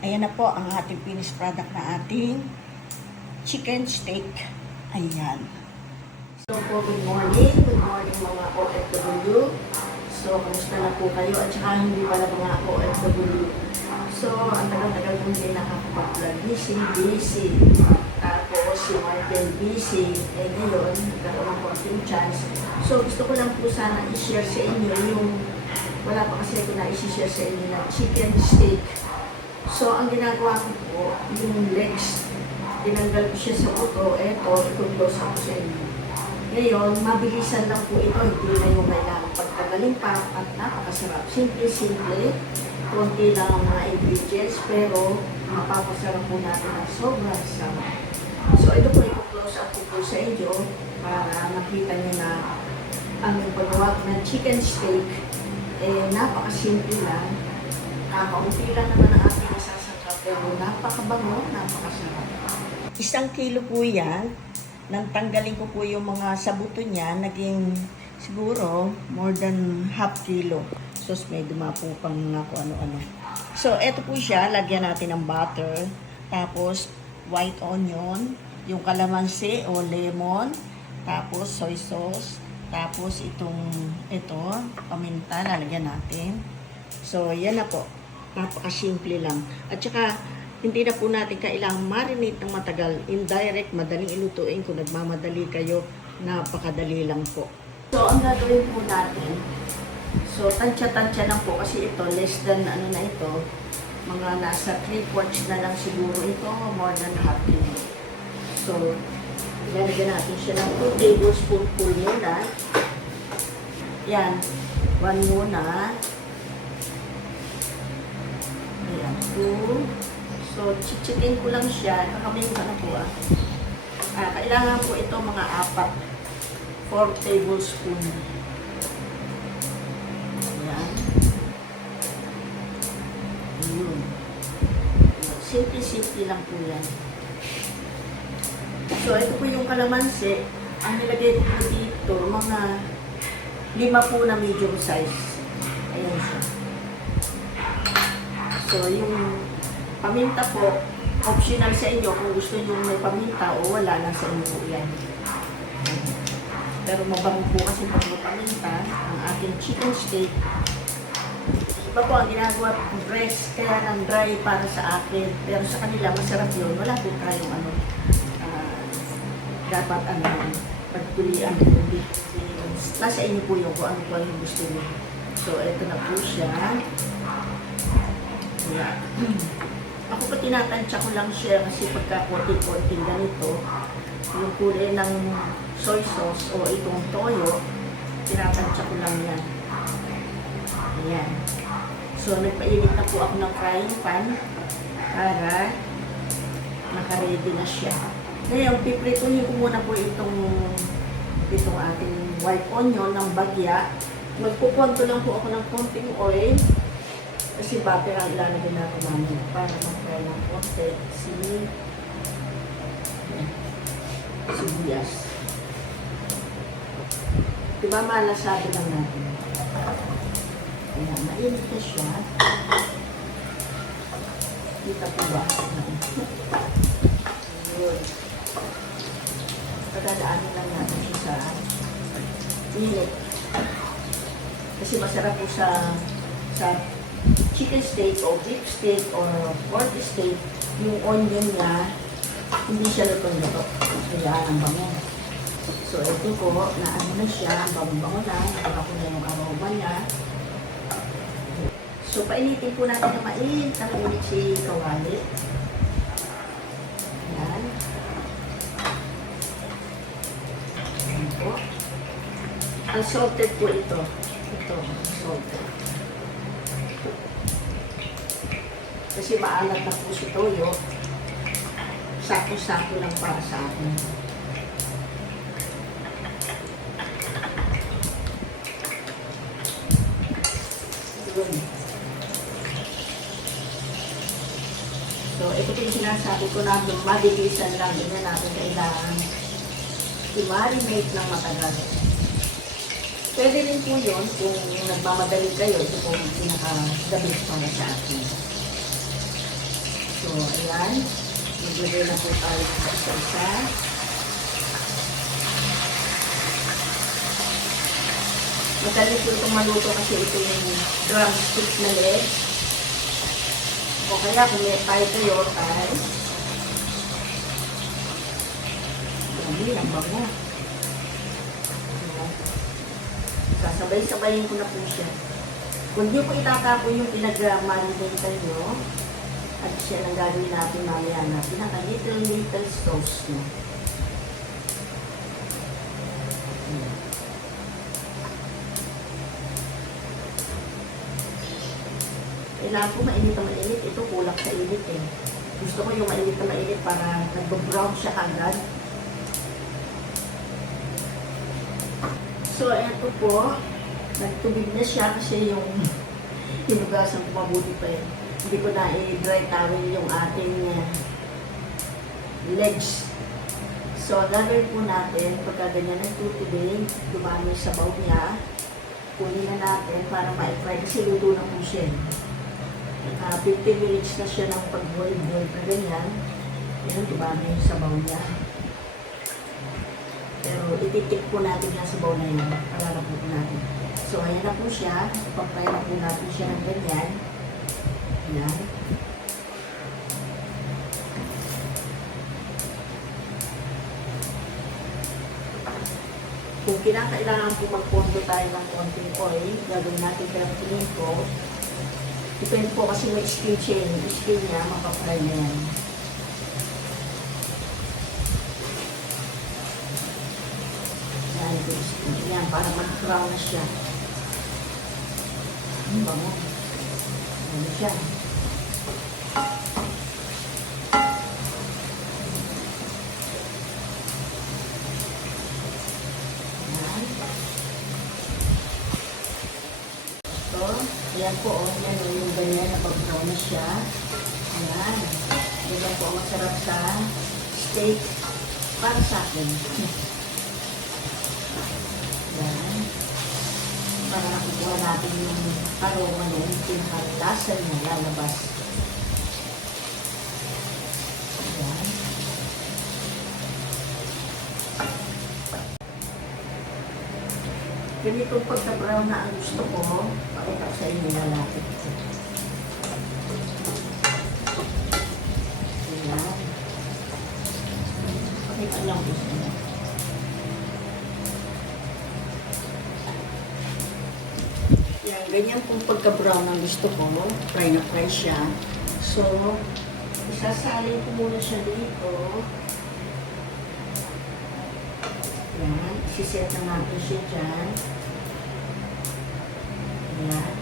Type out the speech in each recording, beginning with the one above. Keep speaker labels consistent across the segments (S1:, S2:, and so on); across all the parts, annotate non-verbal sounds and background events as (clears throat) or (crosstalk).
S1: Ayan na po ang ating finished product na ating chicken steak. Ayan. So po, good morning. Good morning mga OFW. So, kamusta na po kayo? At saka hindi pala mga OFW. So, ang tagal-tagal kong hindi nakakapag-vlog. Busy, busy. Tapos, si Martin busy. Eh, ngayon, nagkaroon ng konting chance. So, gusto ko lang po sana i-share sa inyo yung wala pa kasi ako na i-share sa inyo na chicken steak. So, ang ginagawa ko po, yung legs, tinanggal ko siya sa buto, eto, ito-close ako sa inyo. Ngayon, mabilisan lang po ito, hindi na yung kailangan pagkagaling pa at napakasarap. Simple-simple, konti lang ang mga ingredients, pero mapapasarap po natin ang sobrang sarap. So, ito po ito-close up ko po sa inyo para makita niyo na ang paggawa ng chicken steak, eh, napakasimple lang. Kakaunti lang naman ang pero napakabango, napakasarap. Isang kilo po yan. Nang tanggalin ko po yung mga sabuto niya, naging siguro more than half kilo. So, may dumapo pang mga kung ano-ano. So, eto po siya. Lagyan natin ng butter. Tapos, white onion. Yung kalamansi o lemon. Tapos, soy sauce. Tapos, itong, ito, paminta, lalagyan natin. So, yan na po. Napakasimple lang. At saka, hindi na po natin kailangang marinate ng matagal. Indirect, madaling ilutuin. Kung nagmamadali kayo, napakadali lang po. So, ang gagawin po natin, so, tansya-tansya lang po kasi ito, less than ano na ito, mga nasa 3 quarts na lang siguro ito, more than half kilo. So, ilalagyan natin siya ng 2 tablespoon full muna. Yan, 1 muna. 2. So, chichitin ko lang siya. Kakamin ka na po ah. Ah, kailangan po ito mga apat. 4 tablespoon. Ayan. Yun. Simple-simple lang po yan. So, ito po yung kalamansi. Ang nilagay ko po dito, mga lima po na medium size. Ayan siya. So, yung paminta po, optional sa inyo kung gusto nyo may paminta o wala lang sa inyo yan. Pero mabango po kasi pag may paminta, ang ating chicken steak, iba po ang ginagawa breast, kaya nang dry para sa akin. Pero sa kanila, masarap yun. Wala po tayong ano, ah, dapat ano, pagpulian nasa inyo po yung kung ano po yung gusto niyo. So, ito na po siya. Ayan. Ako pa tinatansya ko lang siya kasi pagka konti-konting ganito, yung kulay ng soy sauce o itong toyo, tinatansya ko lang yan. Ayan. So, nagpainit na po ako ng frying pan para nakaready na siya. Ngayon, piprituhin ko muna po itong itong ating white onion ng bagya. Magpupunto lang po ako ng konting oil kasi butter ang ilalagay natin namin para mag-fry ng konti si sibuyas. Diba malasabi lang natin? Ayan, mainit na siya. Kita po ba? Yun. Pagdadaanin lang natin siya sa init. Kasi masarap po sa sa chicken steak o beef steak or pork steak, yung onion niya, hindi siya lutong-luto. Kaya ang bango. So, ito po, na na siya, ang bango-bango na, nakaka ko na yung aroma niya. So, painitin po natin na mainit na mainit si kawali. Yan. Yan po. Unsalted po ito. Ito, unsalted. Kasi maalat na po si Toyo. Sako-sako lang para sa akin. So, ito po yung sinasabi ko na mabilisan lang. Hindi na natin kailangan i-marinate ng matagal. Pwede rin po yun kung nagmamadali kayo. Ito po yung pinaka-the best para sa atin. So, ayan. Maglagay na po tayo sa isa-isa. Matalis yung itong maluto kasi ito yung drumstick na leg. O kaya kung may tayo kayo, tayo. Dami, ang bango. Sasabay-sabayin ko na po siya. Kung di po itatapon yung pinag-marinate nyo, at siya ang gagawin natin mamaya na pinaka-little little sauce na. Kailangan ko mainit na mainit. Ito kulak sa init eh. Gusto ko yung mainit na mainit para nag-brown siya kagad. So, eto po. Nagtubig na siya kasi yung (laughs) hinugasan ko mabuti pa eh. Hindi ko na i-dry towel yung ating eh, legs. So, gagawin po natin, pagka ganyan nagtutubig, dumami sa sabaw niya, kunin na natin para ma-fry kasi luto na po siya. Uh, 15 minutes na siya ng pag-boil-boil na ganyan. Yan, dumami yung sabaw niya. Pero ititik po natin yung sabaw na yun. Palala po natin. So, ayan na po siya. Ipapay na po natin siya ng ganyan. Yan. Kung kinakailangan po magpondo tayo ng konting oil, gagawin natin pero tingin ko, depende po kasi may skin chain. Yung skin niya, mapapry na yan. Yan, para mag-brown na siya. Ang bango. Ano siya? Ayan po, oh, yan oh, yung ganyan na pag-brown na siya. Ayan. Ganyan po masarap sa steak para sa akin. Ayan. Para nakukuha natin yung aroma niya, yung niya lalabas. Ayan. Ganito pagka-brown na ang gusto ko sa inyo ko sa inyo. Yan, ganyan pong pagka-brown ang gusto ko. Fry na fry siya. So, isasalin ko muna siya dito. Yan, isiset na natin siya dyan. Yan. Yan.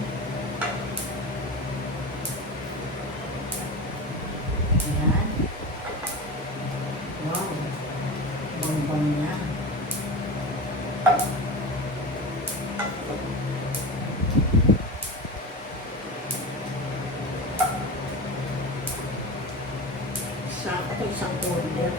S1: Sa ako isang order.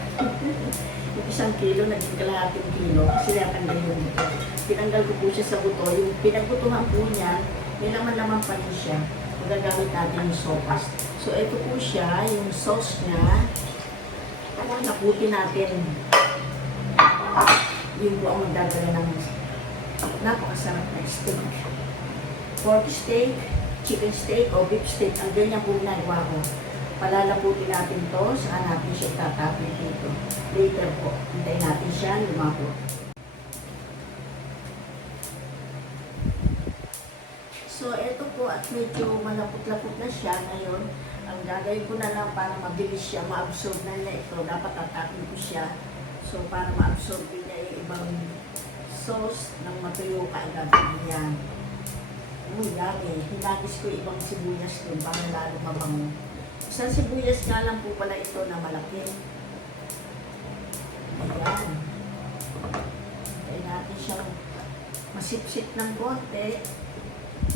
S1: (laughs) yung isang kilo, naging kalahating kilo. Kasi yung buto. Tinanggal ko po siya sa buto. Yung pinagbutuhan po niya, may laman-laman pa rin siya. Magagamit natin yung sopas. So, ito po siya, yung sauce niya. Ano, naputi natin. Yung po ang magdadala ng napakasarap na steak. Pork steak, chicken steak, o beef steak. Ang ganyan po ginagawa ko. Palalaputin natin to, saka natin siya itatapin dito. Later po, hintayin natin siya lumapot. So, ito po at medyo malapot-lapot na siya ngayon. Ang gagawin ko na lang para mabilis siya, ma-absorb na niya ito. Dapat tatapin ko siya. So, para ma-absorb niya yung ibang sauce ng matuyo kaagad. Yan. Oh, yummy. Hinagis ko ibang sibuyas dun para lalo mabango. Isang sibuyas nga lang po pala ito na malaki. Ayan. Kaya natin siyang masipsip ng konti.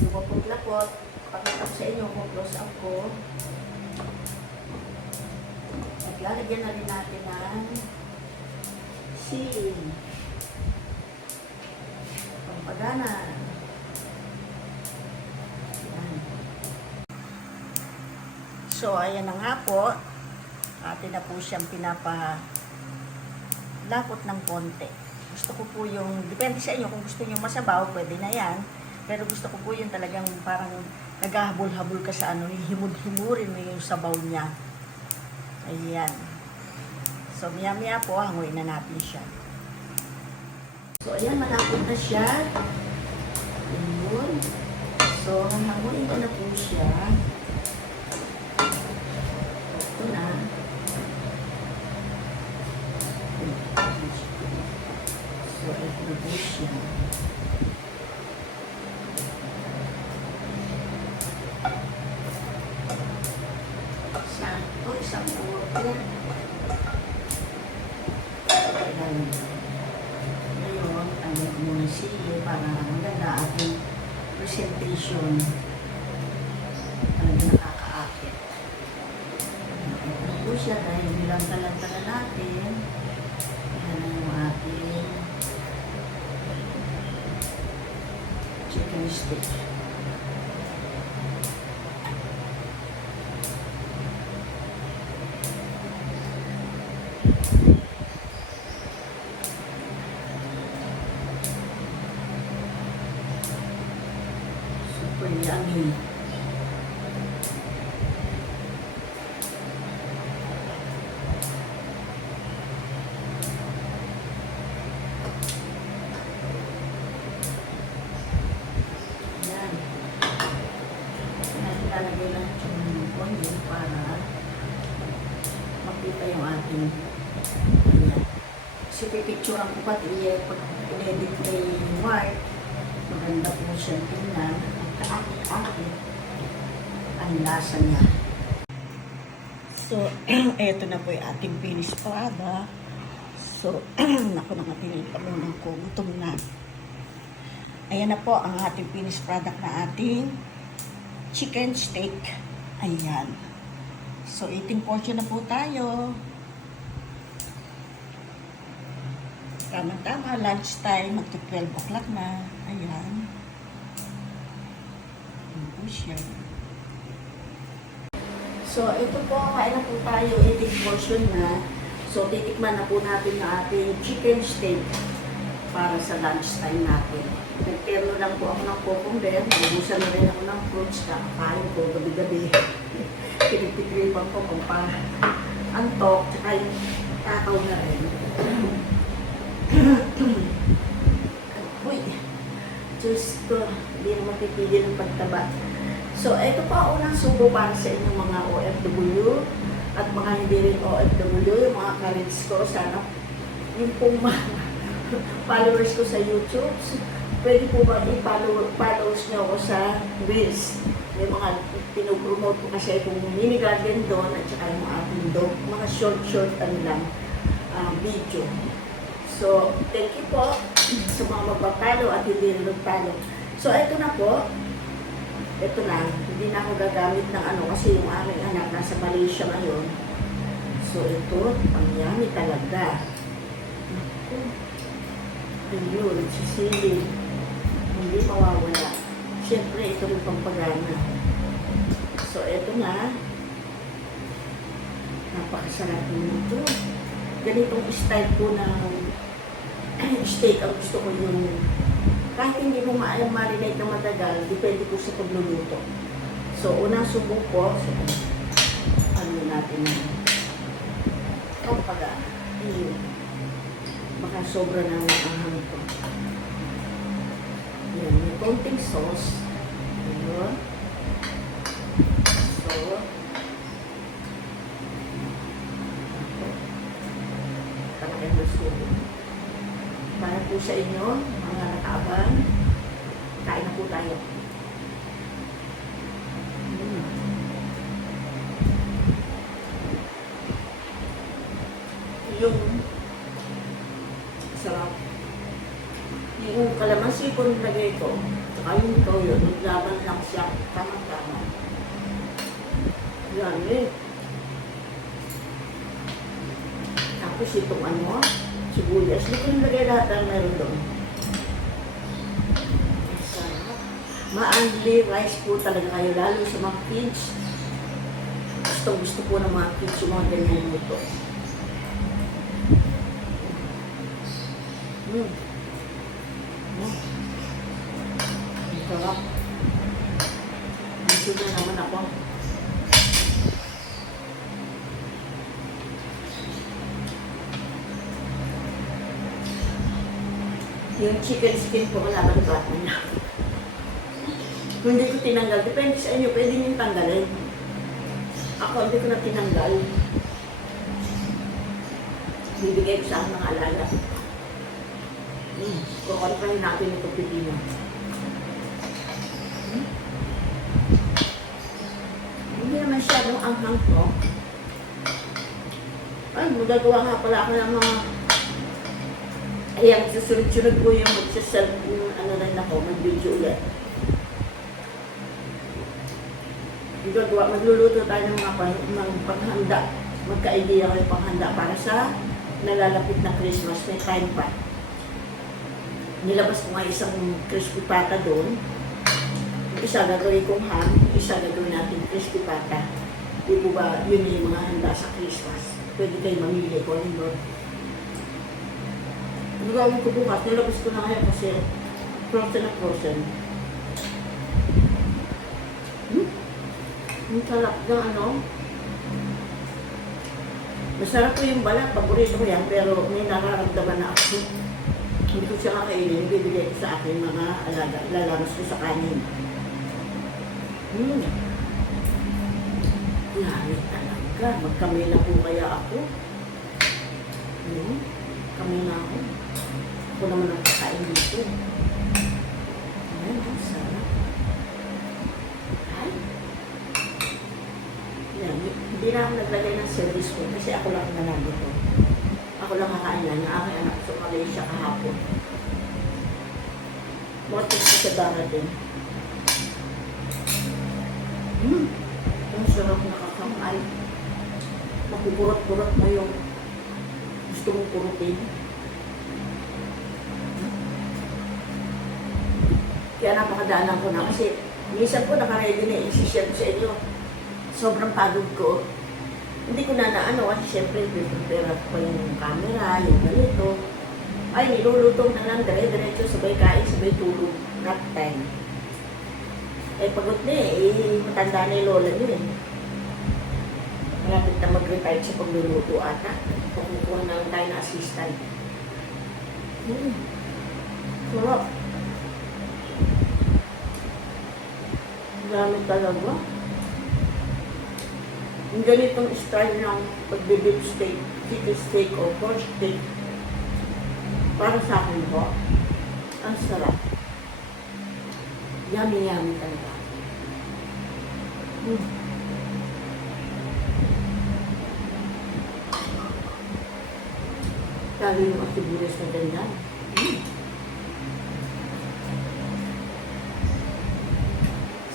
S1: Lumapot-lapot. Pakita sa inyo kung close up ko. At lalagyan na rin natin ng seal. Yan. So, ayan na nga po. Atin na po siyang pinapa lapot ng konti. Gusto ko po yung, depende sa inyo, kung gusto niyo masabaw, pwede na yan. Pero gusto ko po yung talagang parang naghahabol-habol ka sa ano, himud-himurin mo yung sabaw niya. Ayan. So, maya-maya po, hanguin na natin siya. So, ayan, malapot na siya. Ayun. So, hanguin ko na po siya. Ito na. So, ito na po siya. Sakto, isang order. Ayan. Ngayon, ano ko muna sili para maganda ating presentation. Talaga nakakaakit. Siya dahil nilang-talanta na natin. Yan na yung ating chicken stick. Super yummy. Yan. Yan, ilalagay lang yung onion para makita yung ayan. Kasi pipicturean ko pati eh, pag in-edit kay Mark, maganda po siya tingnan. Kaakit-akit ang lasa niya. So, (clears throat) eto na po yung ating finished product. So, (clears throat) naku na nga tinipamunan ko. Gutom na. Ayan na po ang ating finished product na ating chicken steak. Ayan. So, eating portion na po tayo. Tama-tama, lunchtime, magto 12 o'clock na. Ayan. Ayan po. So, ito po, kain na po tayo, eating portion na. So, titikman na po natin yung ating chicken steak para sa lunchtime natin. Nagterno lang po ako ng cucumber, nagubusan na rin ako ng fruits, kakakain ko gabi-gabi. (laughs) Pinagtitripan ko kung pa antok, tsaka yung takaw na rin. Uy, Diyos ko, hindi na mapipigil ng pagtaba. So, ito pa unang subo para sa inyong mga OFW at mga hindi rin OFW, yung mga karits ko, sana yung pong (laughs) followers ko sa YouTube, pwede po ba i-follow follows nyo ako sa Reels. May mga pinopromote ko kasi kung mini garden doon at saka yung ating dog, mga short short ano lang, ah, video. So, thank you po sa mga magpapalo at hindi rin nagpalo. So, eto na po. Ito na. Hindi na ako gagamit ng ano kasi yung aming anak nasa Malaysia ngayon. So, ito, pangyami talaga. Naku. Ayun, nagsisili. Hindi mawawala. Siyempre, ito rin pampagana. So, ito na. Napakasarap nito. Ganitong style po ng steak ang gusto ko yung kahit hindi mo maalam marinate na matagal, depende po sa pagluluto. So, unang subok po, so, ano natin yan. Kapag, ayun, baka sobra na ang ahang ko. Yan, may konting sauce. Ayun. So, talagang gusto ko. Para po sa inyo, mga nakaabang, kain na po tayo. Mm. Yung sarap. Yung kalamansi ko nilagay ko, saka yung toyo, naglaban lang siya, tama-tama. Yan eh. Tapos itong ano, sibuyas. Hindi ko nilagay lahat ng meron doon. Ang. Ma-only rice po talaga kayo, lalo sa mga kids. Gusto Gusto po ng mga kids yung mga ganyan luto. Mm. Mm. Ang sarap. Dito na naman ako. Yung chicken skin po, wala bang bata niya. Hindi ko tinanggal, depende sa inyo, pwede niyong tanggalin. Ako, hindi ko na tinanggal. Bibigay ko sa mga alaga. Hmm. Kukontrahin natin ito pipino. Hmm. Hindi naman masyadong anghang to. Ay, magagawa nga pala ako ng mga Ayan, susunod-sunod ko yung magsasal, yung ano rin ako, mag-video ulit. Gagawa, magluluto tayo ng mga ng panghanda. Magka-idea kayo panghanda para sa nalalapit na Christmas. May time pa. Nilabas ko nga isang crispy pata doon. Isa gagawin kong ham, isa gagawin natin crispy pata. Di po ba, yun yung mga handa sa Christmas. Pwede kayo mamili kung ano doon. Ang gawin ko bukas, nilabas ko na ngayon kasi frozen na frozen. Hmm? Ang sarap ng ano. Masarap po yung balat, paborito ko yan, pero may nararamdaman na ako. Hindi ko siya kakainin, ibibigay ko sa akin mga alaga, ilalamas ko sa kanin. Hmm. Lamit talaga, magkamay na po kaya ako. Hmm. Kamay ako. Ako naman ang kakain dito. Ayan, ang sarap. Ay. Yan, hindi na ako naglagay ng service ko kasi ako lang na nandito. Ako lang kakain lang. Ang aking anak sa Malaysia kahapon. Mortis ko sa darating. Hmm. Ang sarap nakakamay. Makukurot-kurot mo yung gusto mong kurutin. Kaya napakadaanan ko na kasi minsan po nakaready na i-share ko sa inyo. Sobrang pagod ko. Hindi ko na naano kasi syempre prepare ko yung camera, yung ganito. Ay, niluluto na lang dire-diretso sabay kain, sabay tulog. Nap time. Eh, pagod na eh. eh matanda na yung lola niyo eh. Malapit na mag-retire sa pagluluto ata. Kukuha na lang tayo na assistant. Hmm. Sarap. Dami talaga. Yung ganitong style ng pagbe-beef steak, chicken steak o pork steak, para sa akin po, ang sarap. Yummy, yummy talaga. Mm. Lalo yung atibulis na ganyan. Mm.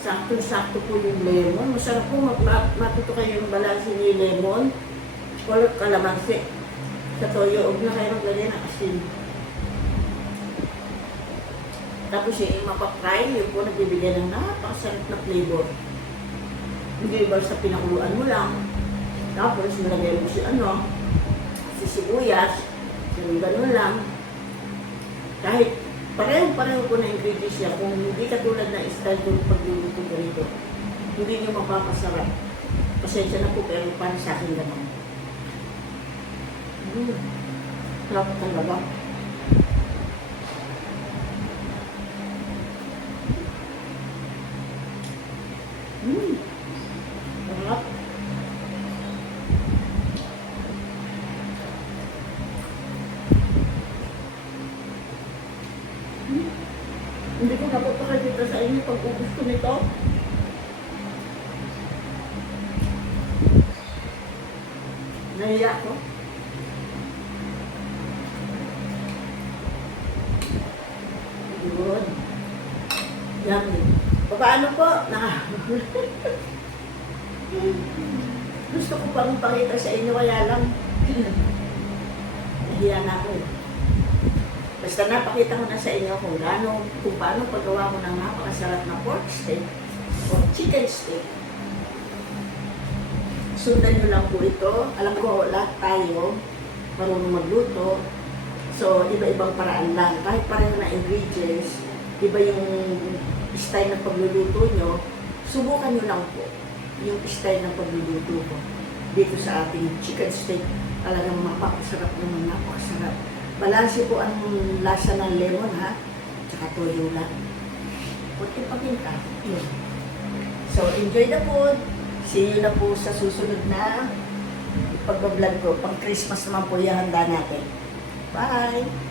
S1: Sakto-sakto po yung lemon. Masarap po mag- ma- matuto kayo yung balanse ni lemon. Kulot kalamansi. Sa toyo, huwag na kayo maglagay ng asin. Tapos yung mapapry, yun po nagbibigay ng napakasarap na flavor. Hindi ba sa pinakuluan mo lang. Tapos nilagay mo si ano, si sibuyas, yung ganun lang. Kahit pareho-pareho po na ingredients niya, kung hindi katulad na style ko pagluluto ko rito, hindi niyo mapapasarap. Pasensya na po, pero para sa akin ganun. Mm. Sarap talaga. Mm. Sarap. Mm. Hindi ko napapakita sa inyo pag ubus ko nito. Nahiya ko. Yun. Yummy. Paano po? Na. (laughs) Gusto ko pang pakita sa inyo kaya lang. (laughs) Nahiya na ako. eh. Basta napakita ko na sa inyo kung gaano, kung paano paggawa ko ng napakasarap na pork steak o chicken steak. Sundan nyo lang po ito. Alam ko, lahat tayo marunong magluto. So, iba-ibang paraan lang. Kahit pareho na ingredients, iba yung style ng pagluluto nyo, subukan nyo lang po yung style ng pagluluto ko dito sa ating chicken steak. Talagang mapakasarap naman, napakasarap. Balanse po ang lasa ng lemon ha, tsaka toyo lang. Kunti paminta. Yun. So, enjoy the food. See you na po sa susunod na pagbablog ko. Pang Christmas naman po yung handa natin. Bye!